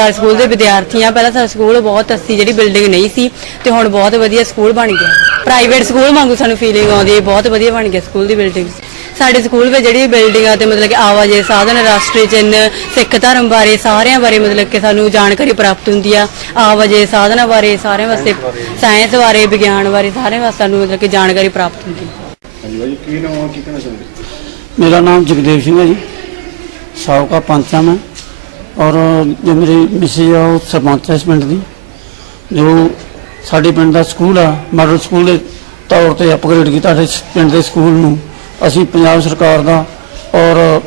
ਸਰਕਾਰੀ ਸਕੂਲ ਦੇ ਵਿਦਿਆਰਥੀ ਆ ਪਹਿਲਾਂ ਸਾਡਾ ਸਕੂਲ ਬਹੁਤ ਅੱਸੀ ਜਿਹੜੀ ਬਿਲਡਿੰਗ ਨਹੀਂ ਸੀ ਤੇ ਹੁਣ ਬਹੁਤ ਵਧੀਆ ਸਕੂਲ ਬਣ ਗਿਆ। ਪ੍ਰਾਈਵੇਟ ਸਕੂਲ ਵਾਂਗੂ ਸਾਨੂੰ ਫੀਲਿੰਗ ਆਉਂਦੀ ਹੈ ਬਹੁਤ ਵਧੀਆ ਬਣ ਗਿਆ ਸਕੂਲ ਦੀ ਬਿਲਡਿੰਗ ਸਾਡੇ ਸਕੂਲ ਵਿੱਚ ਜਿਹੜੀ ਬਿਲਡਿੰਗ ਤੇ ਮਤਲਬ ਕਿ ਆਵਾਜਾਈ ਸਾਧਨ ਰਾਸ਼ਟਰੀ ਚਿੰਨ੍ਹ ਸਿੱਖ ਧਰਮ ਬਾਰੇ ਸਾਰਿਆਂ ਬਾਰੇ ਮਤਲਬ ਕਿ ਸਾਨੂੰ ਜਾਣਕਾਰੀ ਪ੍ਰਾਪਤ ਹੁੰਦੀ ਆ। ਆਵਾਜਾਈ ਸਾਧਨਾਂ ਬਾਰੇ ਸਾਰਿਆਂ ਵਾਸਤੇ ਸਾਇੰਸ ਬਾਰੇ ਵਿਗਿਆਨ ਬਾਰੇ ਸਾਰਿਆਂ ਵਾਸਤੇ ਸਾਨੂੰ ਮਤਲਬ ਕਿ ਜਾਣਕਾਰੀ ਪ੍ਰਾਪਤ ਹੁੰਦੀ ਹੈ। ਹਾਂਜੀ ਬਾਈ ਕੀ ਨਾਮ ਆ ਕੀ ਕਹਿਣਾ ਚਾਹੁੰਦੇ? ਮੇਰਾ ਨਾਮ ਜਗਦੇਵ ਸਿੰਘ ਹੈ ਜੀ। ਸਾਬਕਾ ਪੰਚ ਹਾਂ ਮੈਂ। ਔਰ ਜੋ ਮੇਰੀ ਮਿਸਿਸ ਆ, ਉਹ ਸਰਪੰਚ ਹੈ ਇਸ ਪਿੰਡ ਦੀ, ਜੋ ਸਾਡੇ ਪਿੰਡ ਦਾ ਸਕੂਲ ਆ, ਮਾਡਲ ਸਕੂਲ ਦੇ ਤੌਰ ਤੇ ਅਪਗ੍ਰੇਡ ਕੀਤਾ ਸਾਡੇ ਪਿੰਡ ਦੇ ਸਕੂਲ ਨੂੰ। ਅਸੀਂ ਪੰਜਾਬ ਸਰਕਾਰ ਦਾ ਔਰ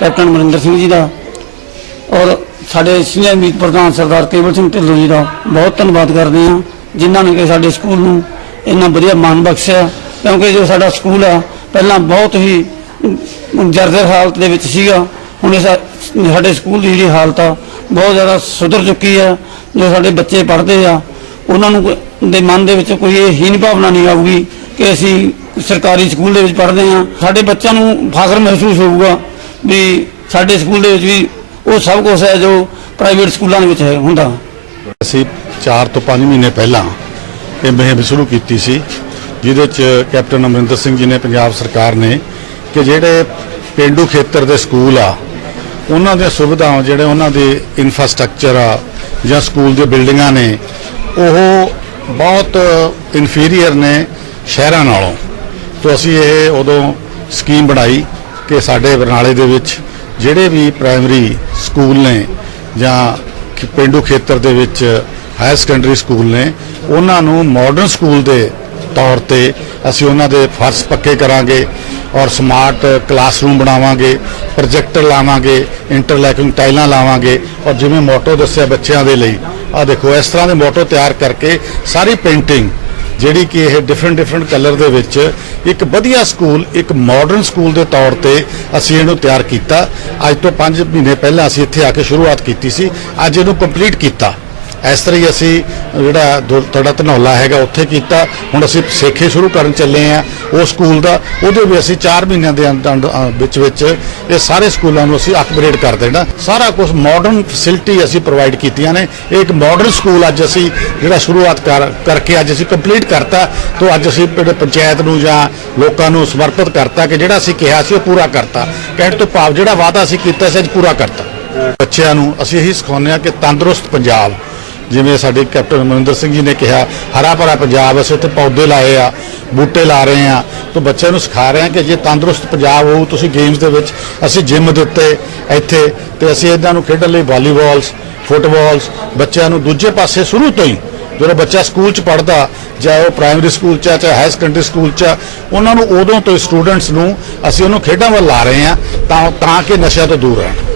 ਕੈਪਟਨ ਅਮਰਿੰਦਰ ਸਿੰਘ ਜੀ ਦਾ ਔਰ ਸਾਡੇ ਸੀਨੀਅਰ ਮੀਤ ਪ੍ਰਧਾਨ ਸਰਦਾਰ ਕੇਵਲ ਸਿੰਘ ਢਿੱਲੋਂ ਜੀ ਦਾ ਬਹੁਤ ਧੰਨਵਾਦ ਕਰਦੇ ਹਾਂ, ਜਿਨ੍ਹਾਂ ਨੇ ਕਿ ਸਾਡੇ ਸਕੂਲ ਨੂੰ ਇੰਨਾ ਵਧੀਆ ਮਾਣ ਬਖਸ਼ਿਆ। ਕਿਉਂਕਿ ਜੋ ਸਾਡਾ ਸਕੂਲ ਆ, ਪਹਿਲਾਂ ਬਹੁਤ ਹੀ ਜਰਦਰ ਹਾਲਤ ਦੇ ਵਿੱਚ ਸੀਗਾ। ਹੁਣ ਇਹ ਸਾ- ਸਾਡੇ ਸਕੂਲ ਦੀ ਜਿਹੜੀ ਹਾਲਤ ਆ, ਬਹੁਤ ਜ਼ਿਆਦਾ ਸੁਧਰ ਚੁੱਕੀ ਆ, ਜੋ ਸਾਡੇ ਬੱਚੇ ਪੜ੍ਹਦੇ ਆ, ਉਹਨਾਂ ਨੂੰ ਕੋਈ- ਦੇ ਮਨ ਦੇ ਵਿੱਚ ਕੋਈ ਇਹ ਹੀਨ ਭਾਵਨਾ ਨਹੀਂ ਆਊਗੀ ਕਿ ਅਸੀਂ ਸਰਕਾਰੀ ਸਕੂਲ ਦੇ ਵਿੱਚ ਪੜ੍ਹਦੇ ਆ। ਸਾਡੇ ਬੱਚਿਆਂ ਨੂੰ ਫਖਰ ਮਹਿਸੂਸ ਹੋਊਗਾ ਵੀ ਸਾਡੇ ਸਕੂਲ ਦੇ ਵਿੱਚ ਵੀ ਉਹ ਸਭ ਕੁਝ ਹੈ ਜੋ ਪ੍ਰਾਈਵੇਟ ਸਕੂਲਾਂ ਦੇ ਵਿੱਚ ਹੈ, ਹੁੰਦਾ। ਅਸੀਂ 4 ਤੋਂ 5 ਮਹੀਨੇ ਪਹਿਲਾਂ ਇਹ ਮੁਹਿੰਮ ਸ਼ੁਰੂ ਕੀਤੀ ਸੀ, ਜਿਹਦੇ ਚ ਕੈਪਟਨ ਅਮਰਿੰਦਰ ਸਿੰਘ ਜੀ ਨੇ ਪੰਜਾਬ ਸਰਕਾਰ ਨੇ ਕਿ ਜਿਹੜੇ ਪਿੰਡੂ ਖੇਤਰ ਦੇ ਸਕੂਲ ਆ ਉਹਨਾਂ ਦੀਆਂ ਸੁਵਿਧਾਵਾਂ ਜਿਹੜੇ ਉਹਨਾਂ ਦੇ ਇਨਫਰਾਸਟ੍ਰਕਚਰ ਆ ਜਾਂ ਸਕੂਲ ਦੀਆਂ ਬਿਲਡਿੰਗਾਂ ਨੇ, ਉਹ ਬਹੁਤ ਇਨਫੀਰੀਅਰ ਨੇ ਸ਼ਹਿਰਾਂ ਨਾਲੋਂ। ਤੋਂ ਅਸੀਂ ਇਹ ਉਦੋਂ ਸਕੀਮ ਬਣਾਈ ਕਿ ਸਾਡੇ ਬਰਨਾਲੇ ਦੇ ਵਿੱਚ ਜਿਹੜੇ ਵੀ ਪ੍ਰਾਇਮਰੀ ਸਕੂਲ ਨੇ ਜਾਂ ਕਿ ਪਿੰਡੂ ਖੇਤਰ ਦੇ ਵਿੱਚ ਹਾਇਰ ਸੈਕੰਡਰੀ ਸਕੂਲ ਨੇ, ਉਹਨਾਂ ਨੂੰ ਮਾਡਰਨ ਸਕੂਲ ਦੇ ਤੌਰ ਤੇ ਅਸੀਂ ਉਹਨਾਂ ਦੇ ਫਰਜ਼ ਪੱਕੇ ਕਰਾਂਗੇ। ਔਰ ਸਮਾਰਟ ਕਲਾਸਰੂਮ ਬਣਾਵਾਂਗੇ ਪ੍ਰੋਜੈਕਟਰ ਲਾਵਾਂਗੇ ਇੰਟਰਲੈਕਿੰਗ ਟਾਈਲਾਂ ਲਾਵਾਂਗੇ। ਔਰ ਜਿਵੇਂ ਮੋਟੋ ਦੱਸਿਆ ਬੱਚਿਆਂ ਦੇ ਲਈ ਆ ਦੇਖੋ, ਇਸ ਤਰ੍ਹਾਂ ਦੇ ਮੋਟੋ ਤਿਆਰ ਕਰਕੇ ਸਾਰੀ ਪੇਂਟਿੰਗ ਜਿਹੜੀ ਕਿ ਇਹ ਡਿਫਰੈਂਟ ਡਿਫਰੈਂਟ ਕਲਰ ਦੇ ਵਿੱਚ ਇੱਕ ਵਧੀਆ ਸਕੂਲ ਇੱਕ ਮਾਡਰਨ ਸਕੂਲ ਦੇ ਤੌਰ ਤੇ ਅਸੀਂ ਇਹਨੂੰ ਤਿਆਰ ਕੀਤਾ। ਅੱਜ ਤੋਂ 5 ਮਹੀਨੇ ਪਹਿਲਾਂ ਅਸੀਂ ਇੱਥੇ ਆ ਕੇ ਸ਼ੁਰੂਆਤ ਕੀਤੀ ਸੀ, ਅੱਜ ਇਹਨੂੰ ਕੰਪਲੀਟ ਕੀਤਾ। ਇਸ ਤਰ੍ਹਾਂ ਹੀ ਅਸੀਂ ਜਿਹੜਾ ਦੁ- ਤੁਹਾਡਾ ਧਨੌਲਾ ਹੈਗਾ, ਉੱਥੇ ਕੀਤਾ। ਹੁਣ ਅਸੀਂ ਸੇਖੇ ਸ਼ੁਰੂ ਕਰਨ ਚੱਲੇ ਆ ਉਹ ਸਕੂਲ ਦਾ, ਉਹਦੇ ਵੀ ਅਸੀਂ 4 ਮਹੀਨਿਆਂ ਦੇ ਅੰਦ- ਅੰਦ- ਵਿੱਚ ਵਿੱਚ ਇਹ ਸਾਰੇ ਸਕੂਲਾਂ ਨੂੰ ਅਸੀਂ ਅਪਗ੍ਰੇਡ ਕਰ ਦੇਣਾ ਸਾਰਾ ਕੁਝ ਮਾਡਰਨ ਫੈਸਿਲਿਟੀ ਅਸੀਂ ਪ੍ਰੋਵਾਈਡ ਕੀਤੀਆਂ ਨੇ। ਇਹ ਇੱਕ ਮਾਡਰਨ ਸਕੂਲ ਅੱਜ ਅਸੀਂ ਜਿਹੜਾ ਸ਼ੁਰੂਆਤ ਕਰ ਕਰਕੇ ਅੱਜ ਅਸੀਂ ਕੰਪਲੀਟ ਕਰਤਾ। ਤੋਂ ਅੱਜ ਅਸੀਂ ਪੰਚਾਇਤ ਨੂੰ ਜਾਂ ਲੋਕਾਂ ਨੂੰ ਸਮਰਪਿਤ ਕਰਤਾ ਕਿ ਜਿਹੜਾ ਅਸੀਂ ਕਿਹਾ ਸੀ ਉਹ ਪੂਰਾ ਕਰਤਾ। ਕਹਿਣ ਤੋਂ ਭਾਵ ਜਿਹੜਾ ਵਾਅਦਾ ਅਸੀਂ ਕੀਤਾ ਸੀ, ਅੱਜ ਪੂਰਾ ਕਰਤਾ। ਬੱਚਿਆਂ ਨੂੰ ਅਸੀਂ ਇਹੀ ਸਿਖਾਉਂਦੇ ਹਾਂ ਕਿ ਤੰਦਰੁਸਤ ਪੰਜਾਬ ਜਿਵੇਂ ਸਾਡੇ ਕੈਪਟਨ ਅਮਰਿੰਦਰ ਸਿੰਘ ਜੀ ਨੇ ਕਿਹਾ ਹਰਾ ਭਰਾ ਪੰਜਾਬ ਅਸੀਂ ਉੱਥੇ ਪੌਦੇ ਲਾਏ ਆ ਬੂਟੇ ਲਾ ਰਹੇ ਆ ਤਾਂ ਬੱਚਿਆਂ ਨੂੰ ਸਿਖਾ ਰਹੇ ਆ ਕਿ ਜੇ ਤੰਦਰੁਸਤ ਪੰਜਾਬ ਹੋਊ ਤੁਸੀਂ ਗੇਮਸ ਦੇ ਵਿੱਚ ਅਸੀਂ ਜਿਮ ਦੇ ਉੱਤੇ ਇੱਥੇ ਤੇ ਅਸੀਂ ਇਹਨਾਂ ਨੂੰ ਖੇਡਣ ਲਈ ਵਾਲੀਬਾਲਸ ਫੁੱਟਬਾਲਸ ਬੱਚਿਆਂ ਨੂੰ ਦੂਜੇ ਪਾਸੇ ਸ਼ੁਰੂ ਤੋਂ ਹੀ ਜਦੋਂ ਬੱਚਾ ਸਕੂਲ ਚ ਪੜਦਾ ਚਾਹੇ ਉਹ ਪ੍ਰਾਇਮਰੀ ਸਕੂਲ ਚ ਆ, ਚਾਹੇ ਹਾਈ ਸੈਕੰਡਰੀ ਸਕੂਲ ਚ ਆ, ਉਹਨਾਂ ਨੂੰ ਉਦੋਂ ਤੋਂ ਸਟੂਡੈਂਟਸ ਨੂੰ ਅਸੀਂ ਉਹਨੂੰ ਖੇਡਾਂ ਵੱਲ ਲਾ ਰਹੇ ਆ ਤਾਂ ਤਾਂ ਕਿ ਨਸ਼ਿਆਂ ਤੋਂ ਦੂਰ ਰਹਿਣ।